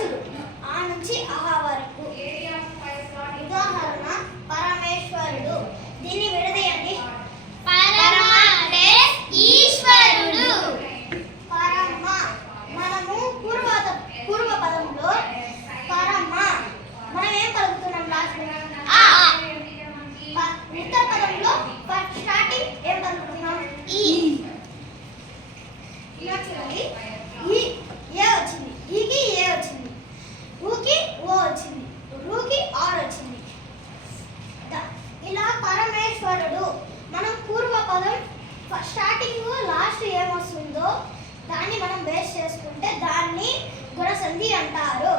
వరుసలు ఆ నుంచి ఆహా వరకు. ఉదాహరణ పరమేశ్వరుడు. దీన్ని విడదీయండి. పరమ అంటే ఈశ్వరుడు. పరమ మనము పూర్వ పదంలో పరమ మనం ఏం కలుపుతున్నాం లాస్ట్? ఆ. ఉత్తర పదంలో స్టార్టింగ్ ఏం కలుపుతున్నాం? ఈ. చూడండి, ఈ ఏ వచ్చింది, ఈకి ఏ వచ్చింది, ఊకి ఓ వచ్చింది, రూకి ఆర్ వచ్చింది. ఇలా పరమేశ్వరుడు మనం పూర్వ పదం స్టార్టింగ్ లాస్ట్ ఏమొస్తుందో దాన్ని మనం బేస్ చేసుకుంటే దాన్ని గుణసంధి అంటారు.